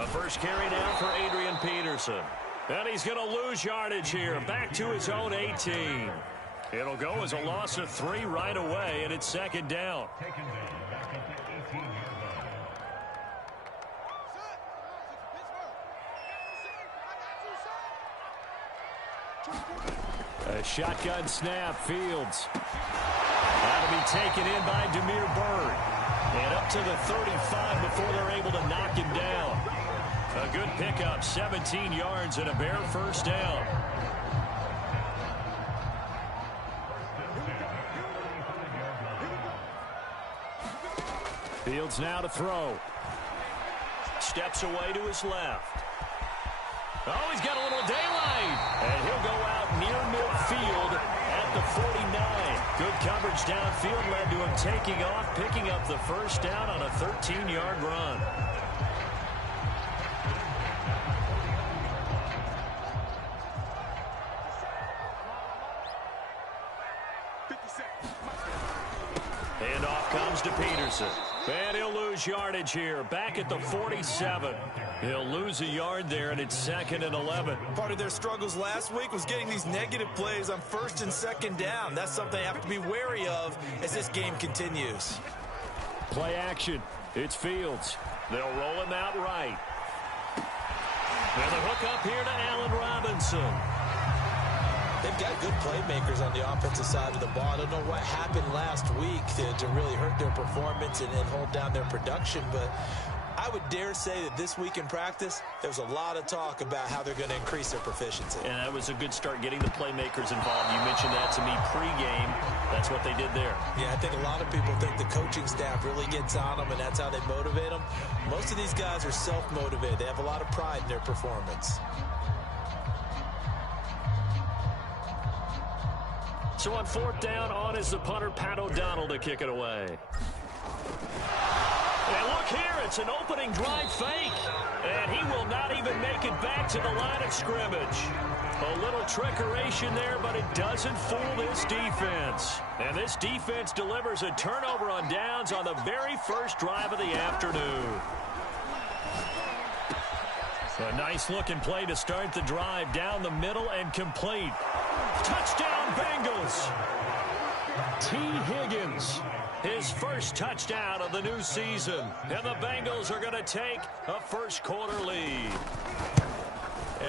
A first carry now for Adrian Peterson. And he's going to lose yardage here. Back to his own 18. It'll go as a loss of 3 right away, and it's second down. A shotgun snap, Fields. That'll be taken in by Demir Bird. And up to the 35 before they're able to knock him down. A good pickup, 17 yards and a Bear first down. Fields now to throw. Steps away to his left. Oh, he's got a little daylight. And he'll go out near midfield at the 49. Good coverage downfield led to him taking off, picking up the first down on a 13-yard run. And off comes to Peterson. And he'll lose yardage here. Back at the 47. He'll lose a yard there, and it's 2nd and 11. Part of their struggles last week was getting these negative plays on 1st and 2nd down. That's something they have to be wary of as this game continues. Play action. It's Fields. They'll roll him out right. And the hook up here to Allen Robinson. They've got good playmakers on the offensive side of the ball. I don't know what happened last week to really hurt their performance and hold down their production, but I would dare say that this week in practice, there was a lot of talk about how they're going to increase their proficiency. And that was a good start getting the playmakers involved. You mentioned that to me pregame. That's what they did there. Yeah, I think a lot of people think the coaching staff really gets on them, and that's how they motivate them. Most of these guys are self-motivated. They have a lot of pride in their performance. So on 4th down, on is the punter, Pat O'Donnell, to kick it away. And look here, it's an opening drive fake. And he will not even make it back to the line of scrimmage. A little trickeration there, but it doesn't fool this defense. And this defense delivers a turnover on downs on the very first drive of the afternoon. A nice-looking play to start the drive down the middle and complete. Touchdown, Bengals. T. Higgins, his first touchdown of the new season. And the Bengals are going to take a first-quarter lead.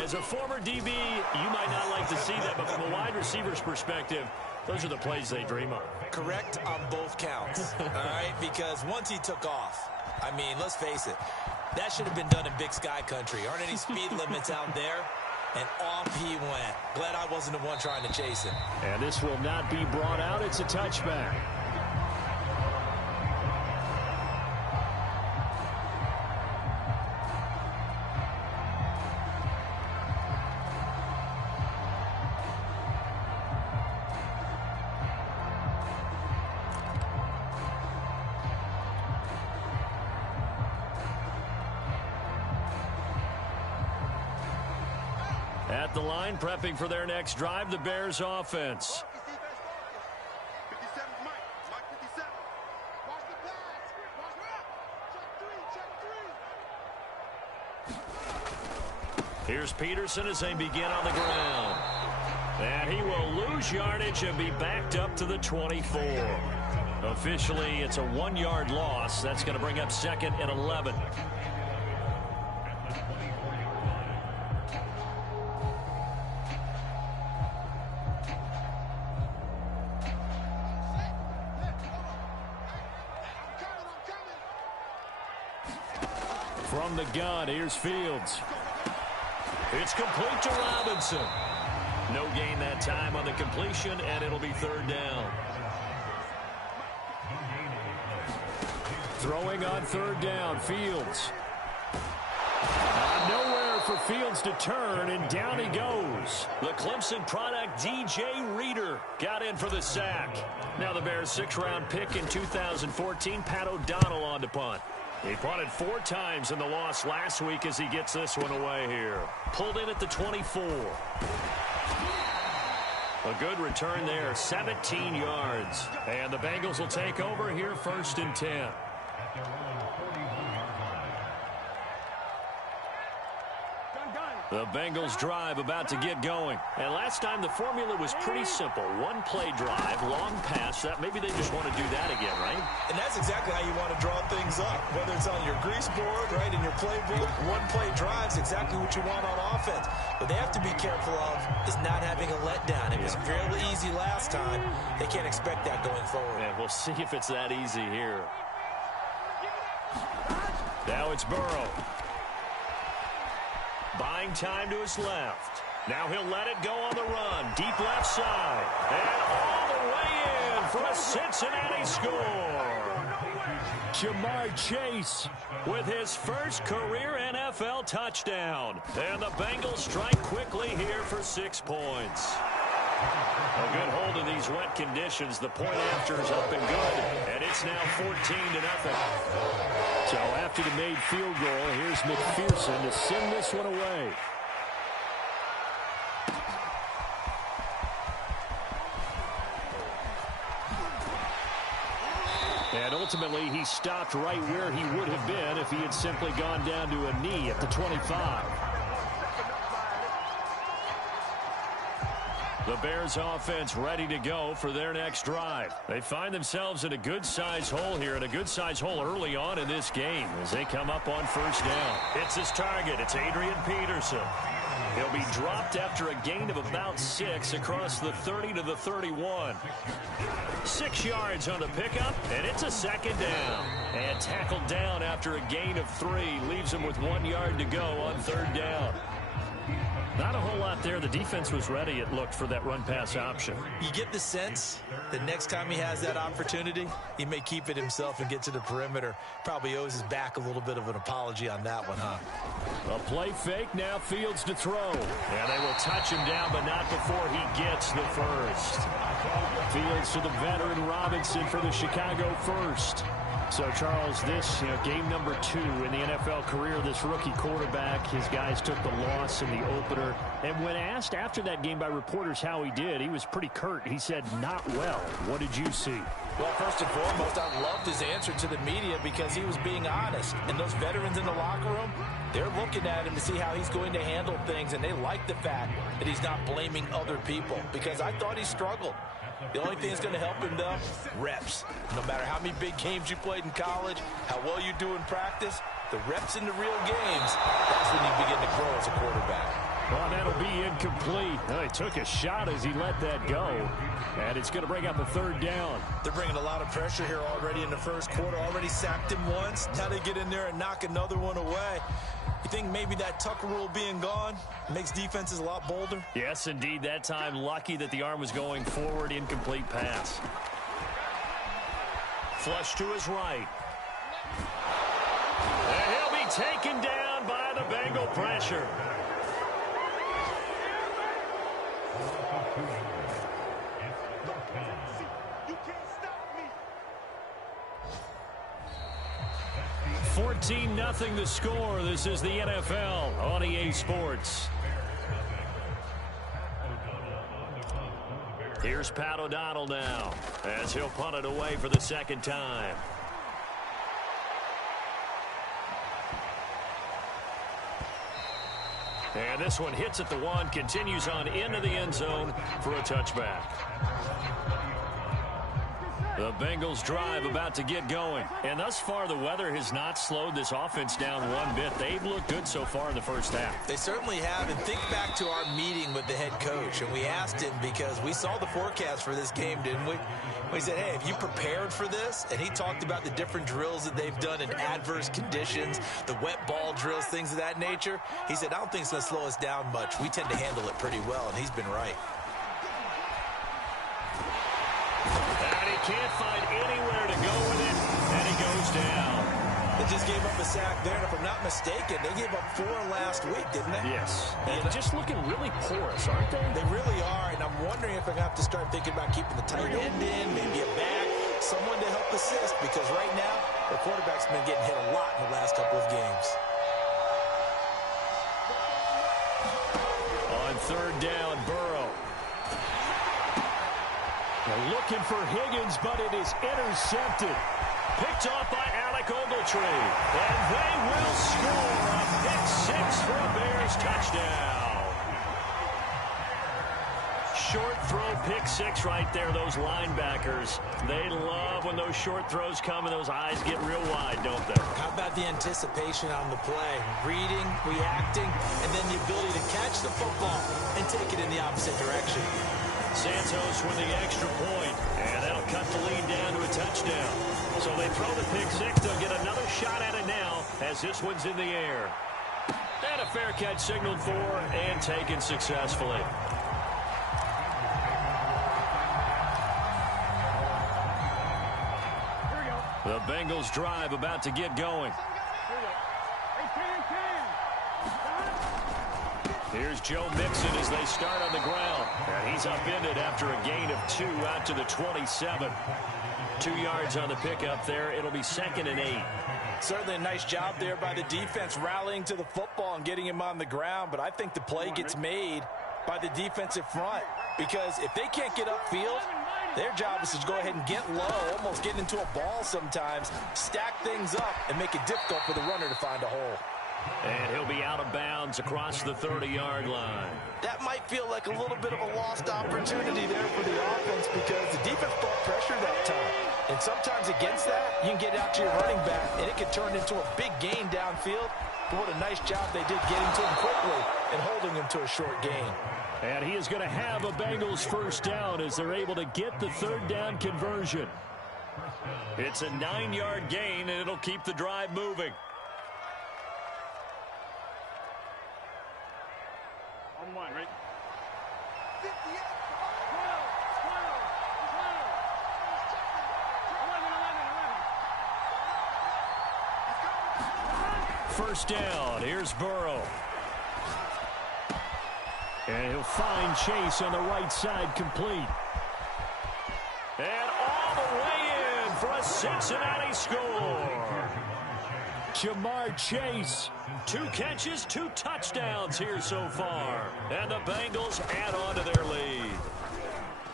As a former DB, you might not like to see that, but from a wide receiver's perspective, those are the plays they dream of. Correct on both counts, all right? Because once he took off, I mean, let's face it, that should have been done in Big Sky country. Aren't any speed limits out there? And off he went. Glad I wasn't the one trying to chase him. And this will not be brought out. It's a touchback. At the line, prepping for their next drive, the Bears offense. Here's Peterson as they begin on the ground. And he will lose yardage and be backed up to the 24. Officially, it's a 1-yard loss. That's going to bring up 2nd and 11. From the gun, here's Fields. It's complete to Robinson. No gain that time on the completion, and it'll be 3rd down. Throwing on 3rd down, Fields. Nowhere for Fields to turn, and down he goes. The Clemson product, DJ Reader, got in for the sack. Now the Bears' 6th-round pick in 2014, Pat O'Donnell on to punt. He punted 4 times in the loss last week as he gets this one away here. Pulled in at the 24. A good return there, 17 yards. And the Bengals will take over here 1st and 10. The Bengals drive about to get going. And last time the formula was pretty simple. One play drive, long pass. That maybe they just want to do that again, right? And that's exactly how you want to draw things up. Whether it's on your grease board, right, in your playbook, one play drive is exactly what you want on offense. What they have to be careful of is not having a letdown. It was fairly easy last time. They can't expect that going forward. Yeah, we'll see if it's that easy here. Now it's Burrow. Buying time to his left. Now he'll let it go on the run. Deep left side. And all the way in for a Cincinnati score. Jamar Chase with his first career NFL touchdown. And the Bengals strike quickly here for 6 points. A good hold in these wet conditions. The point after is up and good. And it's now 14-0. So after the made field goal, here's McPherson to send this one away. And ultimately, he stopped right where he would have been if he had simply gone down to a knee at the 25. The Bears offense ready to go for their next drive. They find themselves in a good-sized hole here, and a good-sized hole early on in this game as they come up on first down. It's his target. It's Adrian Peterson. He'll be dropped after a gain of about 6 across the 30 to the 31. 6 yards on the pickup, and it's a second down. And tackled down after a gain of 3. Leaves him with 1 yard to go on third down. Not a whole lot there. The defense was ready, it looked, for that run-pass option. You get the sense that next time he has that opportunity, he may keep it himself and get to the perimeter. Probably owes his back a little bit of an apology on that one, huh? A play fake, now Fields to throw. And they will touch him down, but not before he gets the first. Fields to the veteran Robinson for the Chicago first. So, Charles, this, game number 2 in the NFL career, this rookie quarterback, his guys took the loss in the opener. And when asked after that game by reporters how he did, he was pretty curt. He said, not well. What did you see? Well, first and foremost, I loved his answer to the media because he was being honest. And those veterans in the locker room, they're looking at him to see how he's going to handle things, and they like the fact that he's not blaming other people because I thought he struggled. The only thing that's going to help him, though, reps. No matter how many big games you played in college, how well you do in practice, the reps in the real games, that's when you begin to grow as a quarterback. Well, that'll be incomplete. He took a shot as he let that go, and it's going to bring up a third down. They're bringing a lot of pressure here already in the first quarter. Already sacked him once. Now they get in there and knock another one away. You think maybe that Tucker rule being gone makes defenses a lot bolder? Yes, indeed. That time, lucky that the arm was going forward. Incomplete pass. Flush to his right. And he'll be taken down by the Bengal pressure. You can't stop me. 14-0 the score. This is the NFL on EA Sports. Here's Pat O'Donnell now as he'll punt it away for the second time. And this one hits at the 1, continues on into the end zone for a touchback. The Bengals drive about to get going. And thus far, the weather has not slowed this offense down one bit. They've looked good so far in the first half. They certainly have. And think back to our meeting with the head coach. And we asked him because we saw the forecast for this game, didn't we? We said, hey, have you prepared for this? And he talked about the different drills that they've done in adverse conditions, the wet ball drills, things of that nature. He said, I don't think it's going to slow us down much. We tend to handle it pretty well, and he's been right. And he can't find anywhere to go with it, and he goes down. They just gave up a sack there, and if I'm not mistaken, they gave up 4 last week, didn't they? Yes. And just looking really porous, aren't they? They really are, and I'm wondering if they're going to have to start thinking about keeping the tight end in, maybe a back, someone to help assist, because right now, their quarterback's been getting hit a lot in the last couple of games. On third down, Burrow. They're looking for Higgins, but it is intercepted. Picked off by Alex like Ogletree. And they will score a pick six for a Bears touchdown. Short throw pick six right there. Those linebackers, they love when those short throws come and those eyes get real wide, don't they? How about the anticipation on the play? Reading, reacting, and then the ability to catch the football and take it in the opposite direction. Santos with the extra point, and that'll cut the lead down to a touchdown. So they throw the pick six. They'll get another shot at it now as this one's in the air. And a fair catch signaled for and taken successfully. The Bengals drive about to get going. Here's Joe Mixon as they start on the ground. And he's upended after a gain of 2 out to the 27. 2 yards on the pickup there. It'll be 2nd and 8. Certainly a nice job there by the defense rallying to the football and getting him on the ground. But I think the play gets made by the defensive front. Because if they can't get upfield, their job is to go ahead and get low, almost get into a ball sometimes, stack things up, and make it difficult for the runner to find a hole. And he'll be out of bounds across the 30-yard line. That might feel like a little bit of a lost opportunity there for the offense because the defense brought pressure that time. And sometimes against that, you can get out to your running back, and it can turn into a big gain downfield. But what a nice job they did getting to him quickly and holding him to a short gain. And he is going to have a Bengals first down as they're able to get the 3rd down conversion. It's a 9-yard gain, and it'll keep the drive moving. On one, right? First down. Here's Burrow. And he'll find Chase on the right side, complete. And all the way in for a Cincinnati score. Jamar Chase, 2 catches, 2 touchdowns here so far. And the Bengals add on to their lead.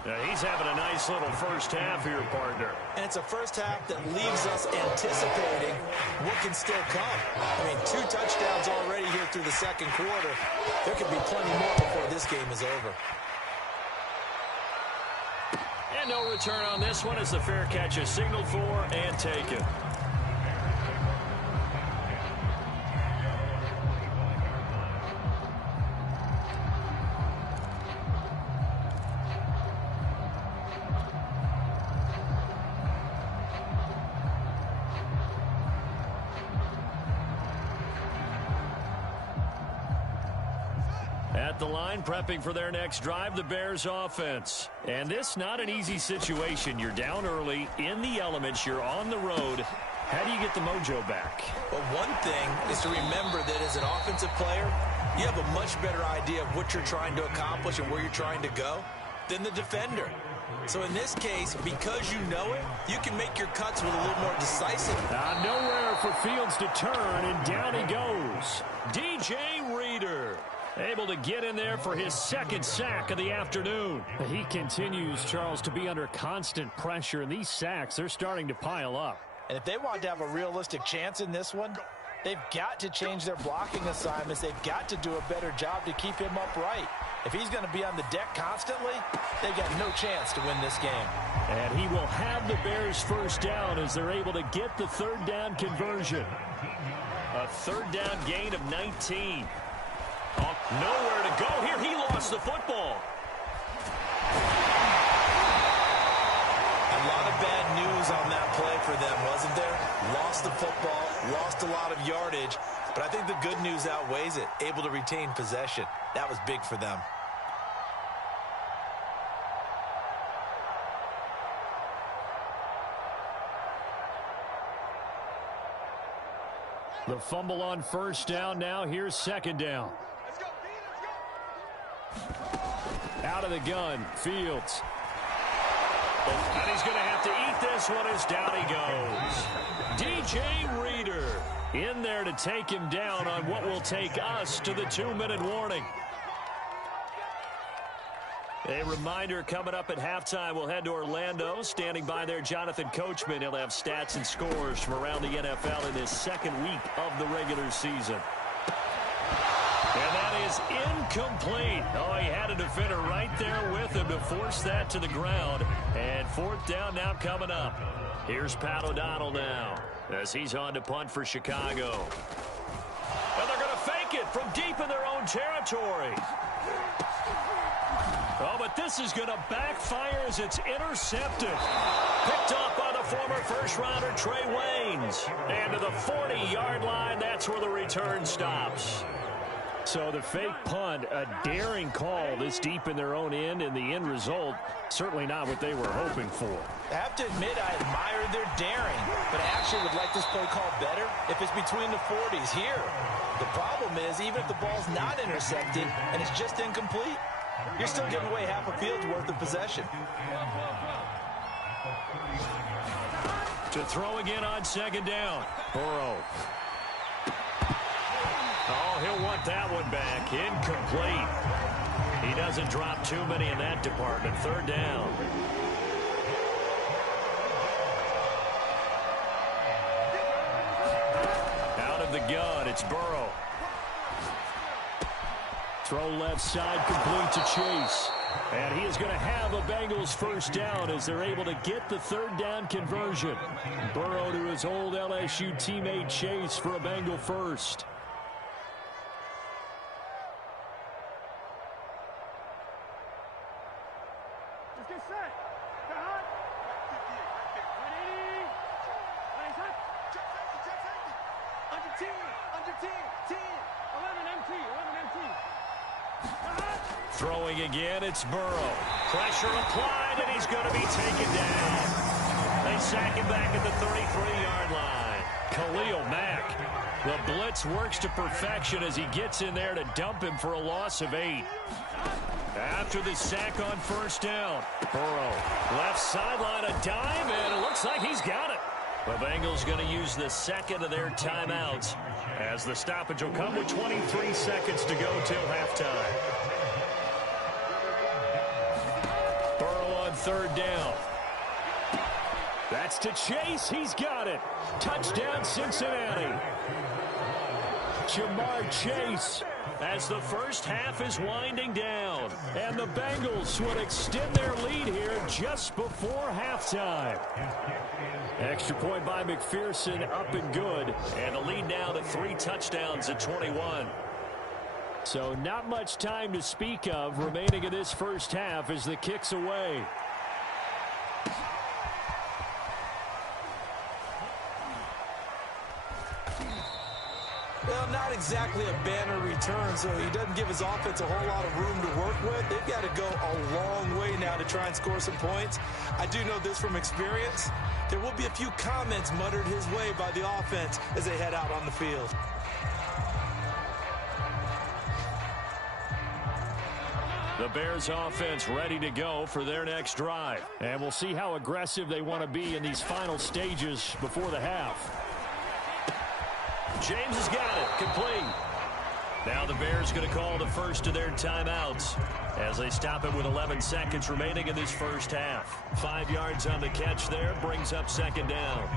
Now he's having a nice little first half here, partner. And it's a first half that leaves us anticipating what can still come. I mean, 2 touchdowns already here through the 2nd quarter. There could be plenty more before this game is over. And no return on this one as the fair catch is signaled for and taken. At the line, prepping for their next drive, the Bears offense. And this not an easy situation. You're down early, in the elements, you're on the road. How do you get the mojo back? Well, one thing is to remember that as an offensive player, you have a much better idea of what you're trying to accomplish and where you're trying to go than the defender. So in this case, because you know it, you can make your cuts with a little more decisive. Nowhere for Fields to turn, and down he goes. DJ Reader able to get in there for his 2nd sack of the afternoon. He continues, Charles, to be under constant pressure, and these sacks, they're starting to pile up. And if they want to have a realistic chance in this one, they've got to change their blocking assignments. They've got to do a better job to keep him upright. If he's going to be on the deck constantly, they've got no chance to win this game. And he will have the Bears first down as they're able to get the 3rd down conversion. A 3rd down gain of 19. Oh, nowhere to go here. He lost the football. A lot of bad news on that play for them, wasn't there? Lost the football, lost a lot of yardage, but I think the good news outweighs it. Able to retain possession. That was big for them. The fumble on first down now. Here's 2nd down. Out of the gun, Fields. And he's going to have to eat this one as down he goes. DJ Reader in there to take him down on what will take us to the 2-minute warning. A reminder coming up at halftime, we'll head to Orlando. Standing by there, Jonathan Coachman. He'll have stats and scores from around the NFL in this second week of the regular season. And that is incomplete. Oh, he had a defender right there with him to force that to the ground. And fourth down now coming up. Here's Pat O'Donnell now as he's on to punt for Chicago. And they're going to fake it from deep in their own territory. Oh, but this is going to backfire as it's intercepted. Picked off by the former first-rounder Trey Waynes. And to the 40-yard line, that's where the return stops. So the fake punt, a daring call this deep in their own end, and the end result, certainly not what they were hoping for. I have to admit, I admire their daring, but I actually would like this play called better if it's between the 40s here. The problem is, even if the ball's not intercepted and it's just incomplete, you're still giving away half a field's worth of possession. To throw again on second down, Burrow. Oh, he'll want that one back. Incomplete. He doesn't drop too many in that department. Third down. Out of the gun, it's Burrow. Throw left side, complete to Chase. And he is going to have a Bengals first down as they're able to get the third down conversion. Burrow to his old LSU teammate Chase for a Bengal first. Throwing again, it's Burrow. Pressure applied, and he's going to be taken down. They sack him back at the 33-yard line. Khalil Mack. The blitz works to perfection as he gets in there to dump him for a loss of 8. After the sack on first down, Burrow. Left sideline, a dime, and it looks like he's got it. The Bengals going to use the second of their timeouts as the stoppage will come with 23 seconds to go till halftime. Third down. That's to Chase. He's got it. Touchdown, Cincinnati. Jamar Chase as the first half is winding down. And the Bengals would extend their lead here just before halftime. Extra point by McPherson, up and good. And the lead now to 3 touchdowns at 21. So not much time to speak of remaining in this first half as the kick's away. Well, not exactly a banner return, so he doesn't give his offense a whole lot of room to work with. They've got to go a long way now to try and score some points. I do know this from experience. There will be a few comments muttered his way by the offense as they head out on the field. The Bears offense ready to go for their next drive. And we'll see how aggressive they want to be in these final stages before the half. James has got it. Complete. Now the Bears going to call the first of their timeouts as they stop it with 11 seconds remaining in this first half. 5 yards on the catch there. Brings up second down.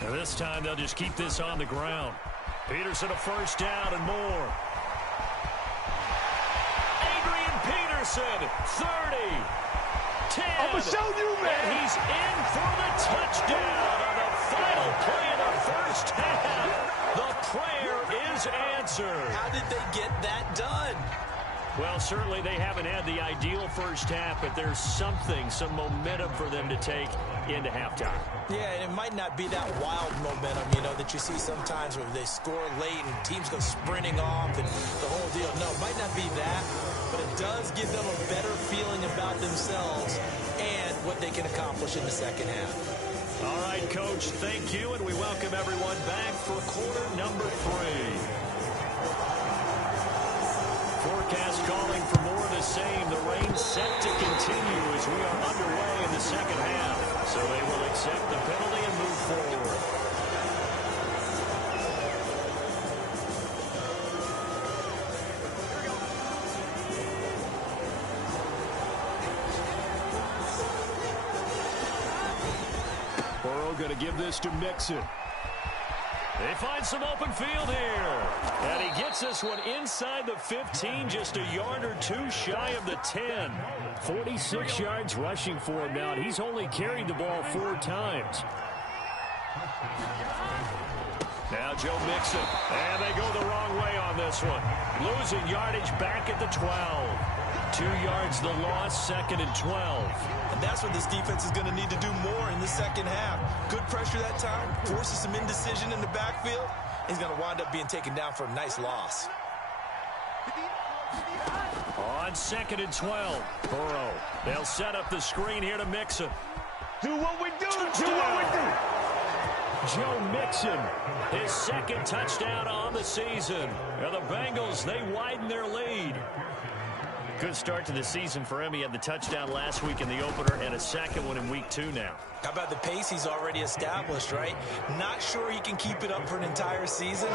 And this time they'll just keep this on the ground. Peterson a first down and more. Peterson, 30, 10. I'm going to show you, man. And he's in for the touchdown on the final play of the first half. The prayer is answered. How did they get that done? Well, certainly they haven't had the ideal first half, but there's something, some momentum for them to take into halftime. Yeah, and it might not be that wild momentum, that you see sometimes where they score late and teams go sprinting off and the whole deal. No, it might not be that, but it does give them a better feeling about themselves and what they can accomplish in the second half. All right, Coach, thank you, and we welcome everyone back for quarter number 3. forecast calling for more of the same. The rain set to continue as we are underway in the second half. So they will accept the penalty and move forward. Burrow going to give this to Mixon. They find some open field here. And he gets this one inside the 15, just a yard or two shy of the 10. 46 yards rushing for him now, and he's only carried the ball 4 times. Now Joe Mixon. And they go the wrong way on this one. Losing yardage back at the 12. 2 yards the loss, 2nd and 12. And that's what this defense is going to need to do more in the second half. Good pressure that time, forces some indecision in the backfield. He's going to wind up being taken down for a nice loss. On 2nd and 12, Burrow. They'll set up the screen here to Mixon. Do what we do. Touchdown. Do what we do. Joe Mixon, his 2nd touchdown on the season. Now the Bengals, they widen their lead. Good start to the season for him. He had the touchdown last week in the opener and a 2nd one in week 2 now. How about the pace he's already established, right? Not sure he can keep it up for an entire season,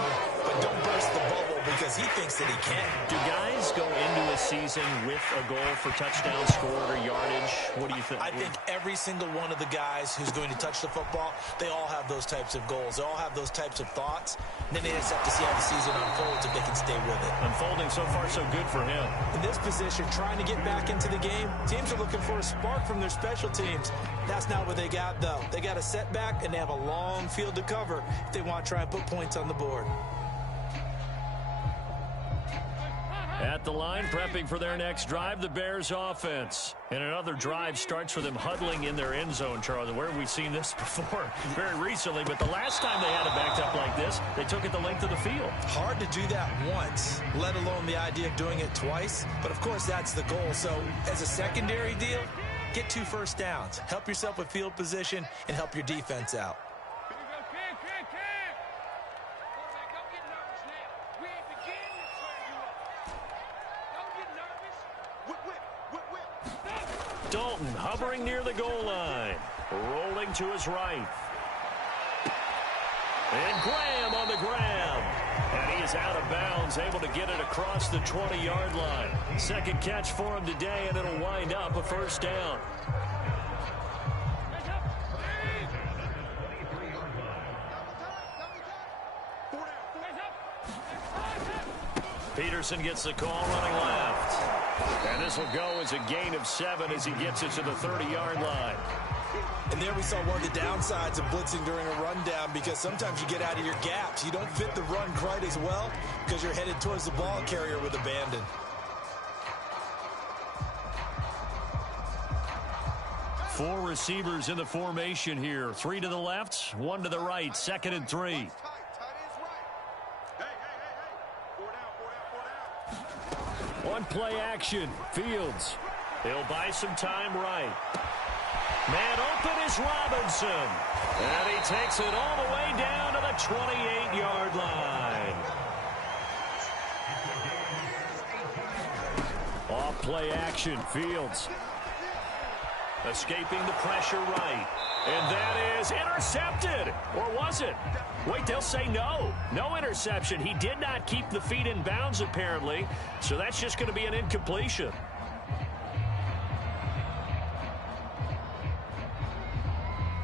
but don't burst the bubble because he thinks that he can. Do guys go into a season with a goal for touchdown scored or yardage? What do you think? I think every single one of the guys who's going to touch the football, they all have those types of goals. They all have those types of thoughts. And then they just have to see how the season unfolds if they can stay with it. Unfolding so far so good for him. In this position, trying to get back into the game, teams are looking for a spark from their special teams. That's not what they got, though. They got a setback, and they have a long field to cover if they want to try and put points on the board. At the line, prepping for their next drive, the Bears offense. And another drive starts with them huddling in their end zone, Charlie. Where have we seen this before? Very recently, but the last time they had it backed up like this, they took it the length of the field. Hard to do that once, let alone the idea of doing it twice. But, of course, that's the goal. So, as a secondary deal, get 2 first downs. Help yourself with field position and help your defense out. Dalton hovering near the goal line. Rolling to his right. And Graham on the ground. And he is out of bounds, able to get it across the 20-yard line. 2nd catch for him today, and it'll wind up a first down. Peterson gets the call running left. And this will go as a gain of 7 as he gets it to the 30-yard line. And there we saw one of the downsides of blitzing during a rundown, because sometimes you get out of your gaps. You don't fit the run quite as well because you're headed towards the ball carrier with abandon. Four receivers in the formation here. 3 to the left, 1 to the right. 2nd and 3. On play action, Fields. He'll buy some time right. Man open is Robinson. And he takes it all the way down to the 28-yard line. Off play action, Fields. Escaping the pressure right. And that is intercepted. Or was it? Wait, they'll say no. No interception. He did not keep the feet in bounds, apparently. So that's just going to be an incompletion.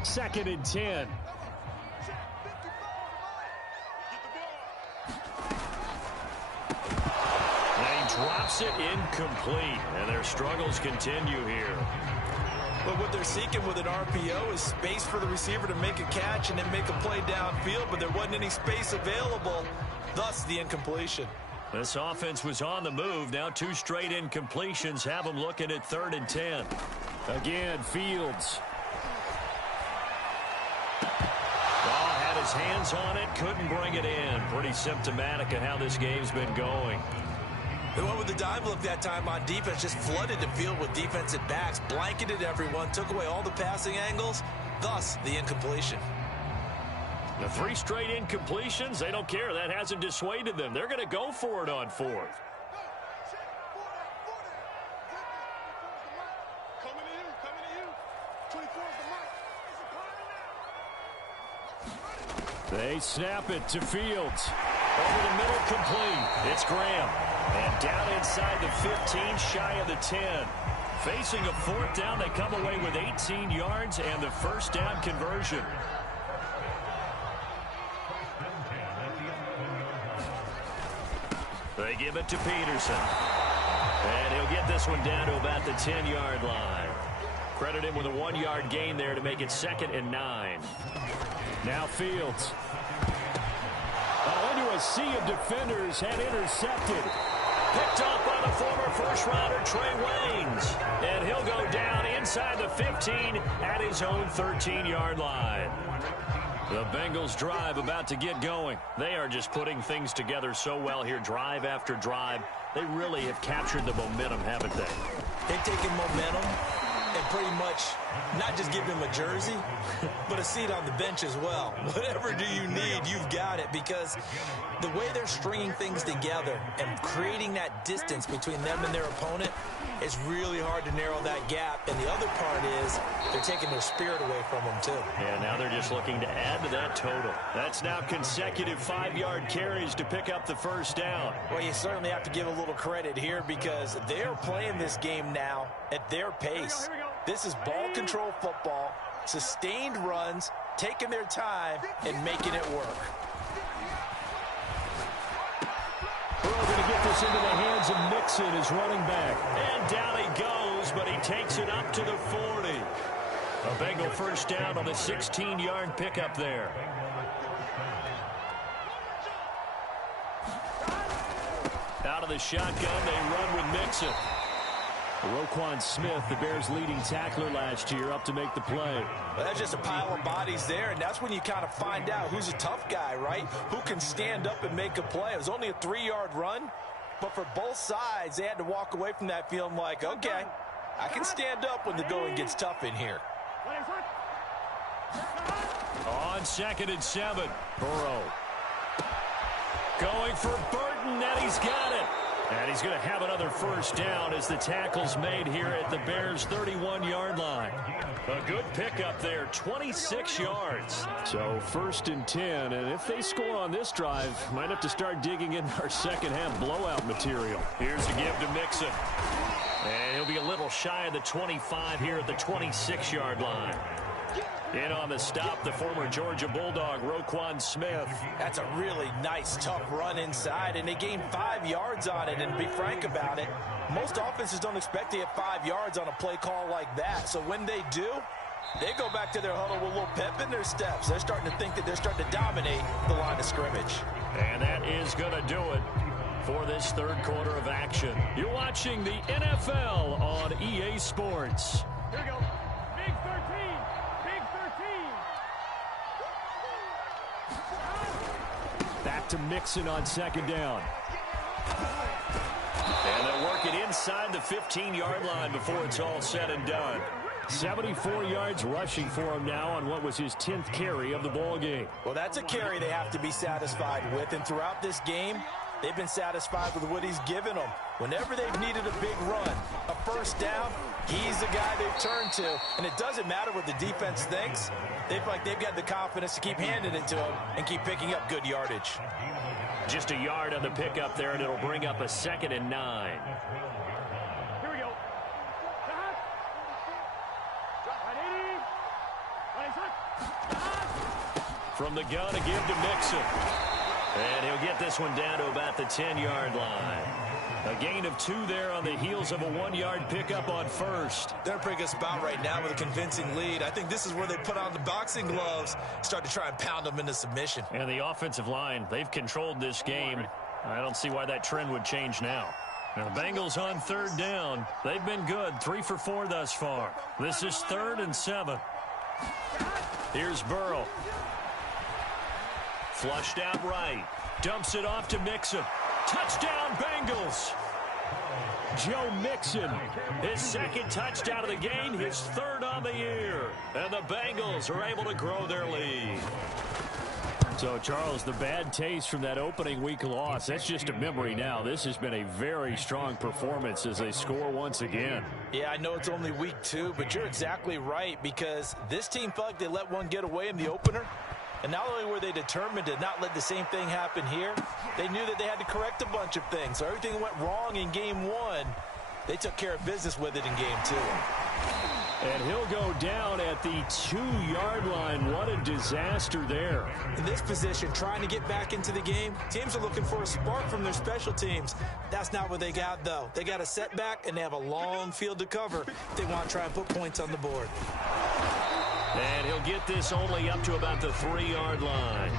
Second and 10. And he drops it incomplete. And their struggles continue here. But what they're seeking with an RPO is space for the receiver to make a catch and then make a play downfield, but there wasn't any space available, thus the incompletion. This offense was on the move. Now 2 straight incompletions have them looking at 3rd and 10. Again, Fields. Ball had his hands on it, couldn't bring it in. Pretty symptomatic of how this game's been going. They went with the dive look that time on defense, just flooded the field with defensive backs, blanketed everyone, took away all the passing angles, thus the incompletion. The 3 straight incompletions, they don't care. That hasn't dissuaded them. They're going to go for it on 4th. They snap it to Fields. Over the middle, complete. It's Graham. And down inside the 15, shy of the 10. Facing a fourth down, they come away with 18 yards and the first down conversion. They give it to Peterson. And he'll get this one down to about the 10-yard line. Credit him with a 1-yard gain there to make it 2nd and 9. Now Fields. Into a sea of defenders and intercepted. Picked off by the former first-rounder Trey Waynes. And he'll go down inside the 15 at his own 13-yard line. The Bengals drive about to get going. They are just putting things together so well here, drive after drive. They really have captured the momentum, haven't they? They've taken momentum and pretty much not just give him a jersey, but a seat on the bench as well. Whatever do you need, you've got it, because the way they're stringing things together and creating that distance between them and their opponent is really hard to narrow that gap. And the other part is they're taking their spirit away from them, too. Yeah, now they're just looking to add to that total. That's now consecutive 5-yard carries to pick up the first down. Well, you certainly have to give a little credit here because they're playing this game now at their pace. This is ball control football, sustained runs, taking their time, and making it work. We're going to get this into the hands of Mixon as running back. And down he goes, but he takes it up to the 40. A Bengal first down on the 16-yard pickup there. Out of the shotgun, they run with Mixon. Roquan Smith, the Bears' leading tackler last year, up to make the play. Well, that's just a pile of bodies there, and that's when you kind of find out who's a tough guy, right? Who can stand up and make a play. It was only a 3-yard run, but for both sides, they had to walk away from that feeling like, okay, I can stand up when the going gets tough in here. On 2nd and 7, Burrow. Going for Burton, and he's got it. And he's going to have another first down as the tackle's made here at the Bears' 31-yard line. A good pickup there, 26 yards. So 1st and 10, and if they score on this drive, might have to start digging in our second-half blowout material. Here's a give to Mixon. And he'll be a little shy of the 25 here at the 26-yard line. In on the stop, the former Georgia Bulldog, Roquan Smith. That's a really nice, tough run inside, and they gained 5 yards on it. And to be frank about it, most offenses don't expect to get 5 yards on a play call like that. So when they do, they go back to their huddle with a little pep in their steps. They're starting to think that they're starting to dominate the line of scrimmage. And that is going to do it for this third quarter of action. You're watching the NFL on EA Sports. Here we go. Big 13. Big 13. Back to Mixon on 2nd down. And they'll work it inside the 15-yard line before it's all said and done. 74 yards rushing for him now on what was his 10th carry of the ball game. Well, that's a carry they have to be satisfied with. And throughout this game, they've been satisfied with what he's given them. Whenever they've needed a big run, a first down, he's the guy they've turned to. And it doesn't matter what the defense thinks. They feel like they've got the confidence to keep handing it to him and keep picking up good yardage. Just a yard on the pickup there, and it'll bring up a 2nd and 9. Here we go. From the gun, a give to Mixon. And he'll get this one down to about the 10-yard line. A gain of 2 there on the heels of a 1-yard pickup on first. They're in a pretty good spot right now with a convincing lead. I think this is where they put on the boxing gloves, start to try and pound them into submission. And the offensive line, they've controlled this game. I don't see why that trend would change now. Now the Bengals on 3rd down. They've been good, 3 for 4 thus far. This is 3rd and 7. Here's Burrow. Flushed out right. Dumps it off to Mixon. Touchdown, Bengals. Joe Mixon, his 2nd touchdown of the game, his 3rd on the year. And the Bengals are able to grow their lead. So, Charles, the bad taste from that opening week loss, that's just a memory now. This has been a very strong performance as they score once again. Yeah, I know it's only week 2, but you're exactly right because this team felt like they let one get away in the opener. And not only were they determined to not let the same thing happen here, they knew that they had to correct a bunch of things. So everything that went wrong in game one, they took care of business with it in game two. And he'll go down at the 2-yard line. What a disaster there. In this position, trying to get back into the game, teams are looking for a spark from their special teams. That's not what they got, though. They got a setback, and they have a long field to cover if they want to try and put points on the board. And he'll get this only up to about the 3-yard line.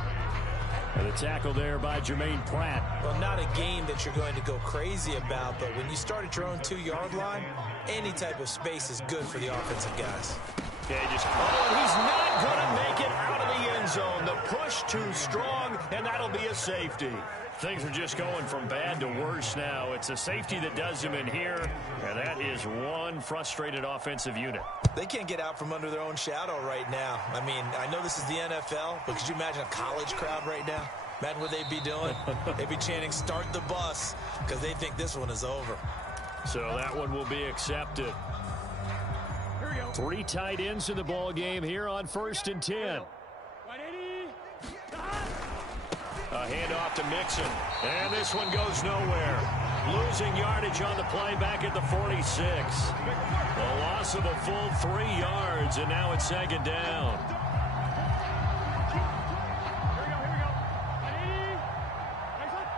And the tackle there by Jermaine Pratt. Well, not a game that you're going to go crazy about, but when you start at your own 2-yard line, any type of space is good for the offensive guys. Okay, and he's not going to make it out of the end zone. The push too strong, and that'll be a safety. Things are just going from bad to worse now. It's a safety that does them in here, and that is one frustrated offensive unit. They can't get out from under their own shadow right now. I mean, I know this is the NFL, but could you imagine a college crowd right now? Imagine what they'd be doing. They'd be chanting, "Start the bus," because they think this one is over. So that one will be accepted. Here we go. 3 tight ends in the ball game here on 1st and 10. A handoff to Mixon. And this one goes nowhere. Losing yardage on the play back at the 46. A loss of a full 3 yards, and now it's 2nd down. Here we go. Ready? Nice one.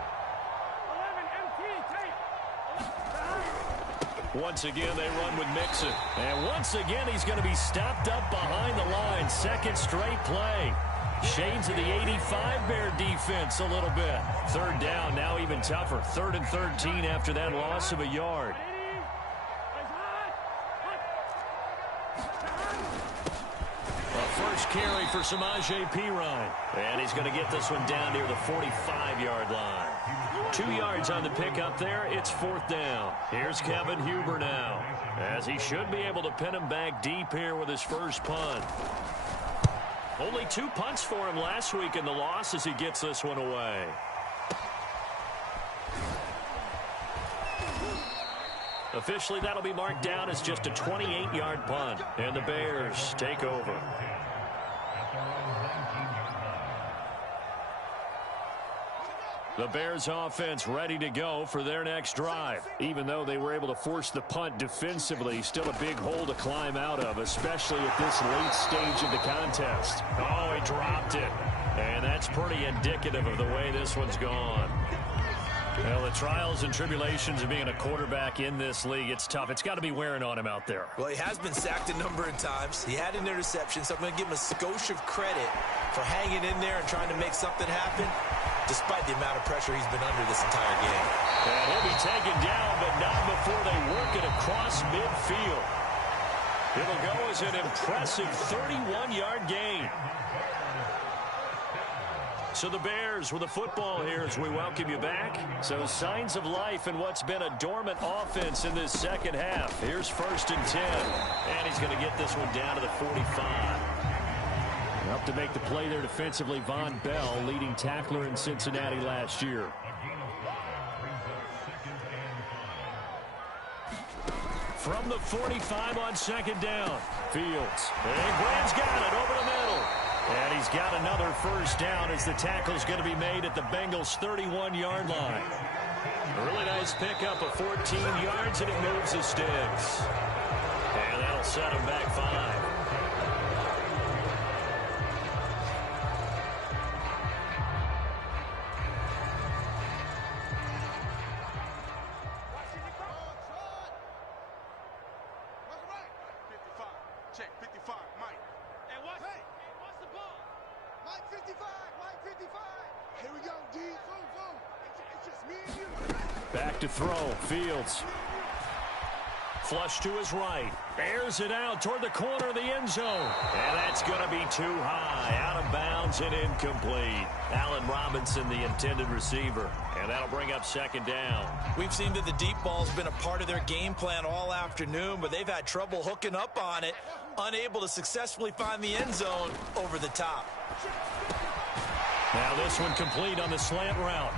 11 MT, tape. Once again, they run with Mixon. And once again, he's going to be stopped up behind the line. 2nd straight play. Shades of the 85 Bear defense a little bit. 3rd down, now even tougher. 3rd and 13 after that loss of a yard. A first carry for Samaje Perine. And he's going to get this one down near the 45-yard line. 2 yards on the pickup there. It's 4th down. Here's Kevin Huber now, as he should be able to pin him back deep here with his first punt. Only 2 punts for him last week in the loss as he gets this one away. Officially, that'll be marked down as just a 28-yard punt. And the Bears take over. The Bears offense ready to go for their next drive. Even though they were able to force the punt defensively, still a big hole to climb out of, especially at this late stage of the contest. Oh, he dropped it. And that's pretty indicative of the way this one's gone. Well, the trials and tribulations of being a quarterback in this league, it's tough. It's got to be wearing on him out there. Well, he has been sacked a number of times. He had an interception, so I'm going to give him a skosh of credit for hanging in there and trying to make something happen, despite the amount of pressure he's been under this entire game. And he'll be taken down, but not before they work it across midfield. It'll go as an impressive 31-yard gain. So the Bears with the football here as we welcome you back. So signs of life in what's been a dormant offense in this second half. Here's 1st and 10. And he's going to get this one down to the 45. Up to make the play there defensively, Von Bell, leading tackler in Cincinnati last year. From the 45 on 2nd down. Fields. And Graham's got it over the middle. And he's got another 1st down as the tackle's going to be made at the Bengals' 31-yard line. A really nice pickup of 14 yards, and it moves the sticks. And that'll set him back 5. Back to throw. Fields. Flush to his right. Airs it out toward the corner of the end zone. And that's going to be too high. Out of bounds and incomplete. Allen Robinson, the intended receiver. And that'll bring up 2nd down. We've seen that the deep ball's been a part of their game plan all afternoon, but they've had trouble hooking up on it. Unable to successfully find the end zone over the top. Now this one complete on the slant route.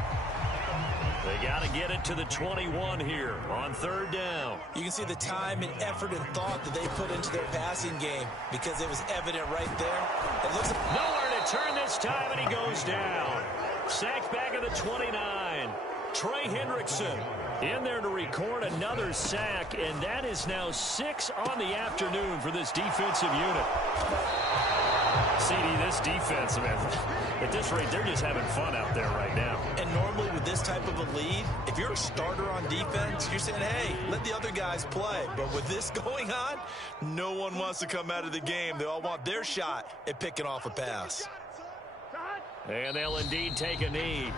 They got to get it to the 21 here on 3rd down. You can see the time and effort and thought that they put into their passing game because it was evident right there. It looks nowhere to return this time, and he goes down. Sacked back at the 29. Trey Hendrickson in there to record another sack, and that is now 6 on the afternoon for this defensive unit. CD, this defense, man, at this rate, they're just having fun out there right now. And normally with this type of a lead, if you're a starter on defense, you're saying, hey, let the other guys play. But with this going on, no one wants to come out of the game. They all want their shot at picking off a pass. And they'll indeed take a knee.